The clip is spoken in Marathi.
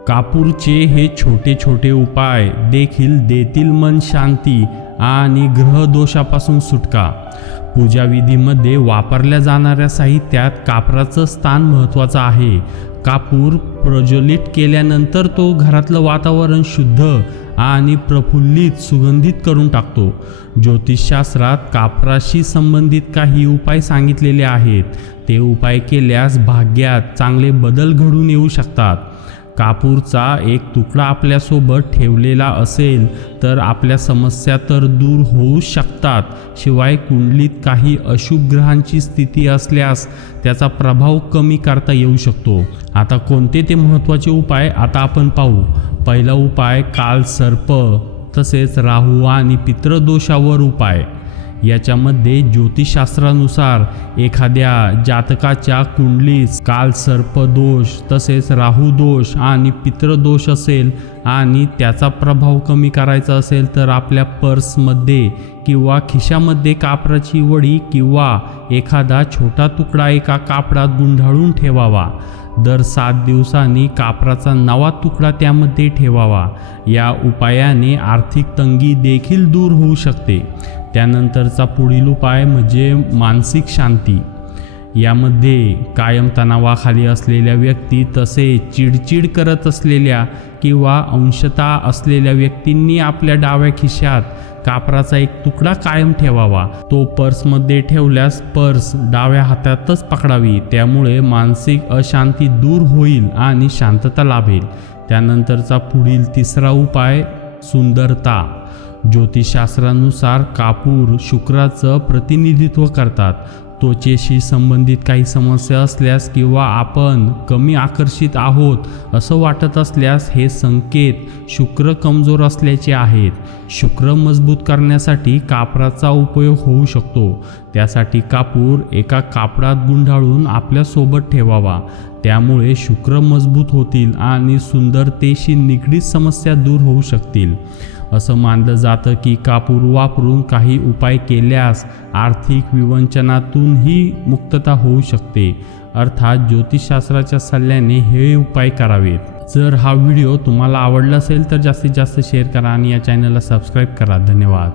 कापूरचे हे छोटे छोटे उपाय देखील देतील मन शांती आणि ग्रहदोषापासून सुटका. पूजाविधीमध्ये वापरल्या जाणाऱ्या साहित्यात कापराचं स्थान महत्त्वाचं आहे. कापूर प्रज्वलित केल्यानंतर तो घरातलं वातावरण शुद्ध आणि प्रफुल्लित सुगंधित करून टाकतो. ज्योतिषशास्त्रात कापराशी संबंधित काही उपाय सांगितलेले आहेत. ते उपाय केल्यास भाग्यात चांगले बदल घडून येऊ शकतात. कापूरचा एक तुकडा आपल्यासोबत ठेवलेला असेल तर आपल्या समस्या तर दूर होऊ शकतात. शिवाय कुंडलीत काही अशुभ ग्रहांची स्थिती असल्यास त्याचा प्रभाव कमी करता येऊ शकतो. आता कोणते ते महत्त्वाचे उपाय? आता आपण पाहू. पहिला उपाय काल सर्प तसेच राहू आणि पितृदोषावर उपाय. याच्यामध्ये ज्योतिषशास्त्रानुसार एखाद्या जातकाच्या कुंडलीस काल सर्पदोष तसेच राहुदोष आणि पितृदोष असेल आणि त्याचा प्रभाव कमी करायचा असेल तर आपल्या पर्समध्ये किंवा खिशामध्ये कापराची वडी किंवा एखादा छोटा तुकडा एका कापडात गुंडाळून ठेवावा. दर सात दिवसांनी कापराचा नवा तुकडा त्यामध्ये ठेवावा. या उपायाने आर्थिक तंगी देखील दूर होऊ शकते. त्यानंतरचा पुढील उपाय म्हणजे मानसिक शांती. यामध्ये कायम तणावाखाली असलेल्या व्यक्ती तसे चिडचिड करत असलेल्या किंवा अंशता असलेल्या व्यक्तींनी आपल्या डाव्या खिशात कापराचा एक तुकडा कायम ठेवावा. तो पर्समध्ये ठेवल्यास पर्स डाव्या हातातच पकडावी. त्यामुळे मानसिक अशांती दूर होईल आणि शांतता लाभेल. त्यानंतरचा पुढील तिसरा उपाय सुंदरता. ज्योतिषशास्त्रानुसार कापूर शुक्राचं प्रतिनिधित्व करतात. त्वचेशी संबंधित काही समस्या असल्यास किंवा आपण कमी आकर्षित आहोत असं वाटत असल्यास हे संकेत शुक्र कमजोर असल्याचे आहेत. शुक्र मजबूत करण्यासाठी कापराचा उपयोग होऊ शकतो. त्यासाठी कापूर एका कापडात गुंडाळून आपल्यासोबत ठेवावा. त्यामुळे शुक्र मजबूत होतील आणि सुंदरतेशी निगडीत समस्या दूर होऊ शकतील. असं मानलं जातं की कापूर वापरून काही उपाय केल्यास आर्थिक विवंचनातूनही मुक्तता होऊ शकते. अर्थात ज्योतिषशास्त्राच्या सल्ल्याने हे उपाय करावेत. जर हा व्हिडिओ तुम्हाला आवडला असेल तर जास्तीत जास्त शेअर करा आणि या चॅनलला सबस्क्राईब करा. धन्यवाद.